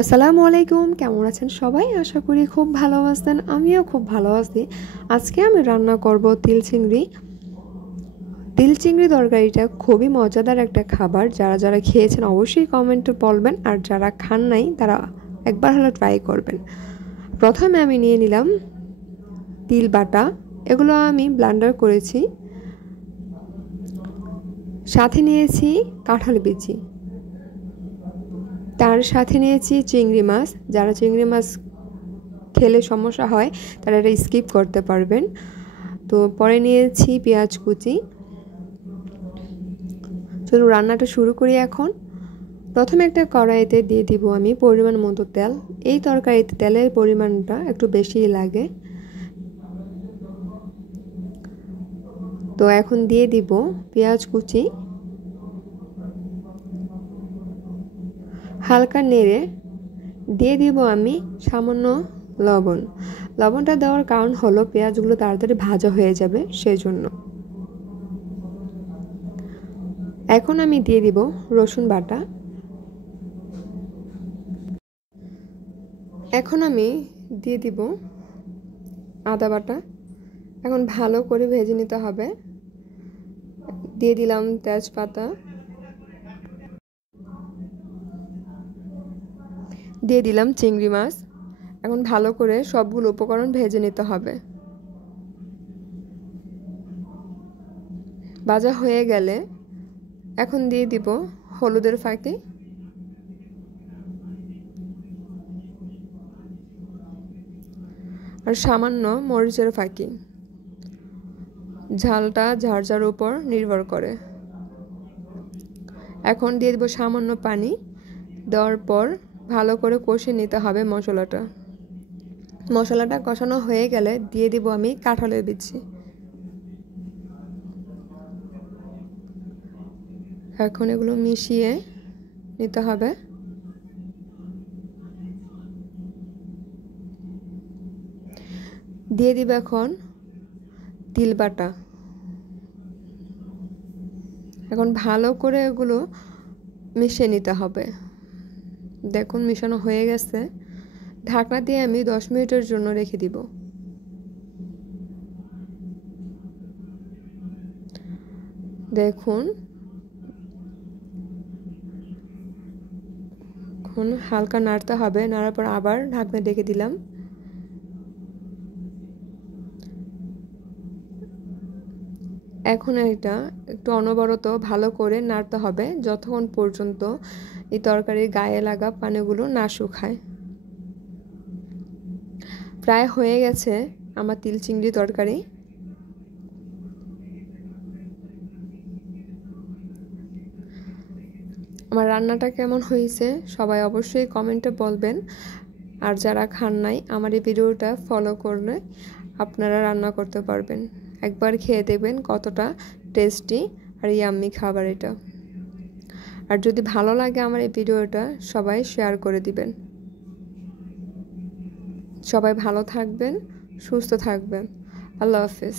আসসালামু আলাইকুম, কেমন আছেন সবাই? আশা করি খুব ভালো আছেন। আমিও খুব ভালো আছি। আজকে আমি রান্না করব তিল চিংড়ি। তিল চিংড়ি তরকারিটা খুবই মজাদার একটা খাবার। যারা যারা খেয়েছেন অবশ্যই কমেন্টে বলবেন, আর যারা খান নাই তারা একবার হলে ট্রাই করবেন। প্রথমে আমি নিয়ে নিলাম তিল বাটা। এগুলো আমি ব্লেন্ডার করেছি। সাথে নিয়েছি কাঁঠাল বিচি, তার সাথে নিয়েছি চিংড়ি মাছ। যারা চিংড়ি মাছ খেলে সমস্যা হয় তারা এটা স্কিপ করতে পারবেন। তো পরে নিয়েছি পেঁয়াজ কুচি। চলুন রান্নাটা শুরু করি। এখন প্রথমে একটা কড়াইতে দিয়ে দিব আমি পরিমাণ মতো তেল। এই তরকারিতে তেলের পরিমাণটা একটু বেশিই লাগে। তো এখন দিয়ে দিব পেঁয়াজ কুচি, হালকা নেড়ে দিয়ে দিব আমি সামান্য লবণ। লবণটা দেওয়ার কারণ হলো পেঁয়াজগুলো তাড়াতাড়ি ভাজা হয়ে যাবে, সেজন্য। এখন আমি দিয়ে দিব রসুন বাটা। এখন আমি দিয়ে দিব আদা বাটা। এখন ভালো করে ভেজে নিতে হবে। দিয়ে দিলাম তেজপাতা, দিয়ে দিলাম চিংড়ি মাছ। এখন ভালো করে সবগুলো উপকরণ ভেজে নিতে হবে। ভাজা হয়ে গেলে এখন দিয়ে দিব হলুদের ফাঁকি, আর সামান্য মরিচের ফাঁকি। ঝালটা যার যার উপর নির্ভর করে। এখন দিয়ে দেব সামান্য পানি। দেওয়ার পর ভালো করে কষে নিতে হবে মশলাটা। মশলাটা কষানো হয়ে গেলে দিয়ে দিব আমি কাঁঠালের বিচি। এখন এগুলো মিশিয়ে নিতে হবে। দিয়ে দিব এখন তিল বাটা। এখন ভালো করে এগুলো মিশিয়ে নিতে হবে। দেখুন মিশানো হয়ে গেছে। ঢাকনা দিয়ে আমি 10 মিনিটের জন্য রেখে দিব। দেখুন এখন হালকা নাড়তে হবে। নাড়ার পর আবার ঢাকনা ঢেকে দিলাম। এখন এটা একটু অনবরত ভালো করে নাড়তে হবে যতক্ষণ পর্যন্ত এই তরকারির গায়ে লাগা পানিগুলো না শুকায়। প্রায় হয়ে গেছে আমার তিল চিংড়ি তরকারি। আমার রান্নাটা কেমন হয়েছে সবাই অবশ্যই কমেন্টে বলবেন। আর যারা খান নাই আমার এই ভিডিওটা ফলো করলে আপনারা রান্না করতে পারবেন। একবার খেয়ে দেখবেন কতটা টেস্টি আর ইয়াম্মি খাবার এটা। আর যদি ভালো লাগে আমার এই ভিডিওটা সবাই শেয়ার করে দিবেন। সবাই ভালো থাকবেন, সুস্থ থাকবেন। আল্লাহ হাফেজ।